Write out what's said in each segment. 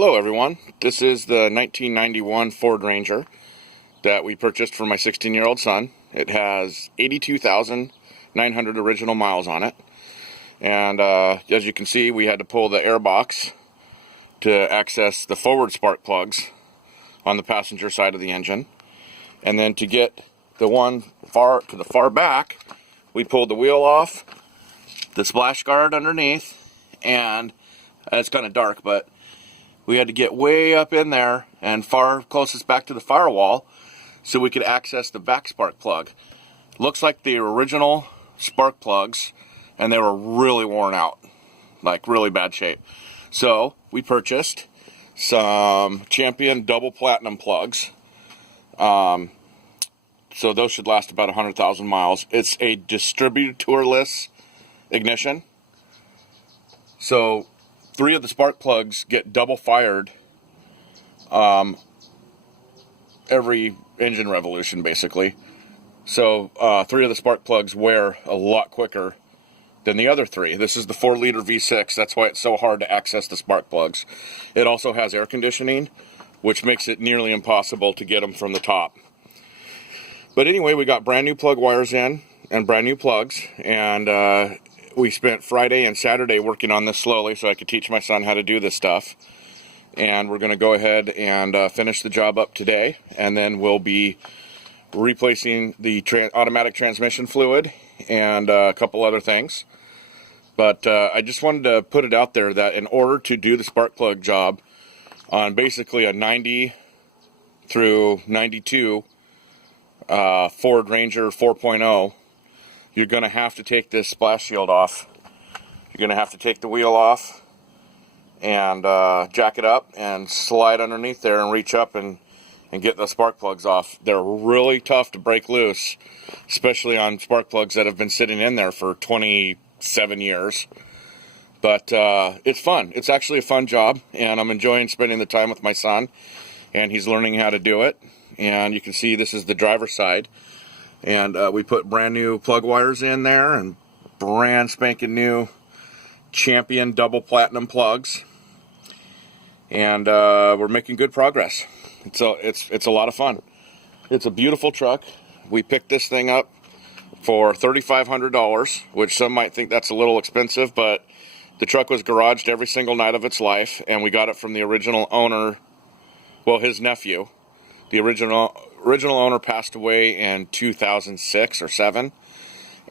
Hello everyone, this is the 1991 Ford Ranger that we purchased for my 16-year-old son. It has 82,900 original miles on it, and as you can see, we had to pull the air box to access the forward spark plugs on the passenger side of the engine, and then to get the one to the far back, we pulled the wheel off, the splash guard underneath, and it's kind of dark, but we had to get way up in there and closest back to the firewall so we could access the back spark plug. Looks like the original spark plugs, and they were really worn out, like really bad shape. So we purchased some Champion double platinum plugs. So those should last about 100,000 miles. It's a distributorless ignition. So 3 of the spark plugs get double fired every engine revolution, basically. So 3 of the spark plugs wear a lot quicker than the other 3. This is the 4-liter V6. That's why it's so hard to access the spark plugs. It also has air conditioning, which makes it nearly impossible to get them from the top. But anyway, we got brand new plug wires in and brand new plugs, and we spent Friday and Saturday working on this slowly so I could teach my son how to do this stuff. And we're going to go ahead and finish the job up today, and then we'll be replacing the automatic transmission fluid and a couple other things. But I just wanted to put it out there that in order to do the spark plug job on basically a 90 through 92 Ford Ranger 4.0, you're going to have to take this splash shield off. You're going to have to take the wheel off and jack it up and slide underneath there and reach up and get the spark plugs off. They're really tough to break loose, especially on spark plugs that have been sitting in there for 27 years. But it's fun. It's actually a fun job, and I'm enjoying spending the time with my son, and he's learning how to do it. And you can see this is the driver's side. And we put brand new plug wires in there and brand spanking new Champion double platinum plugs. And we're making good progress. It's a lot of fun. It's a beautiful truck. We picked this thing up for $3,500, which some might think that's a little expensive, but the truck was garaged every single night of its life, and we got it from the original owner, well, his nephew. The original owner passed away in 2006 or 7,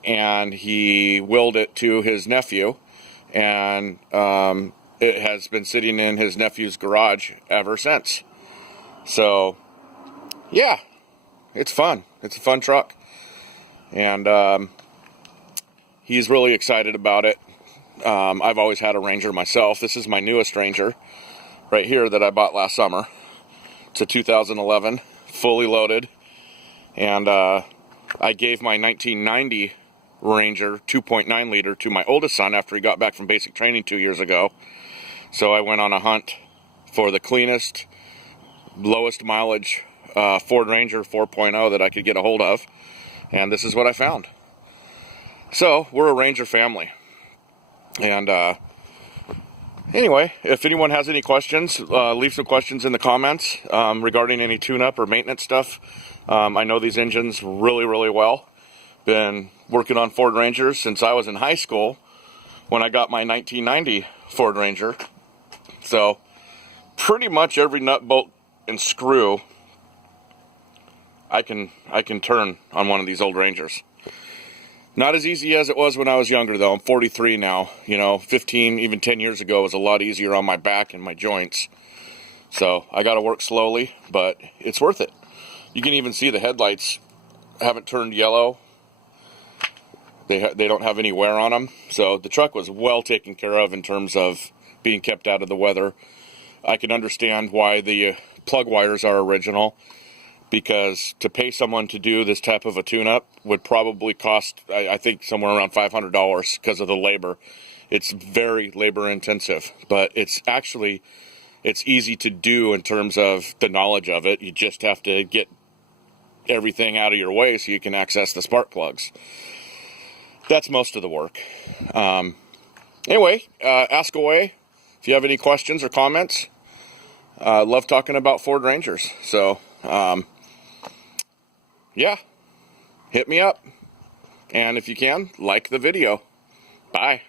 and he willed it to his nephew, and it has been sitting in his nephew's garage ever since. So, yeah, it's fun. It's a fun truck, and he's really excited about it. I've always had a Ranger myself. This is my newest Ranger right here that I bought last summer. It's a 2011, fully loaded, and I gave my 1990 Ranger 2.9 liter to my oldest son after he got back from basic training 2 years ago. So I went on a hunt for the cleanest, lowest mileage Ford Ranger 4.0 that I could get a hold of, and this is what I found. So we're a Ranger family, and anyway, if anyone has any questions, leave some questions in the comments regarding any tune-up or maintenance stuff. I know these engines really, really well. Been working on Ford Rangers since I was in high school when I got my 1990 Ford Ranger. So pretty much every nut, bolt, and screw I can turn on one of these old Rangers. Not as easy as it was when I was younger, though. I'm 43 now. 15, even 10 years ago was a lot easier on my back and my joints. So I got to work slowly, but it's worth it. You can even see the headlights haven't turned yellow. They don't have any wear on them. So the truck was well taken care of in terms of being kept out of the weather. I can understand why the plug wires are original, because to pay someone to do this type of a tune-up would probably cost, I think, somewhere around $500 because of the labor. It's very labor-intensive, but it's easy to do in terms of the knowledge of it. You just have to get everything out of your way so you can access the spark plugs. That's most of the work. Anyway, ask away if you have any questions or comments. Love talking about Ford Rangers. So, yeah, hit me up. And if you can, like the video. Bye.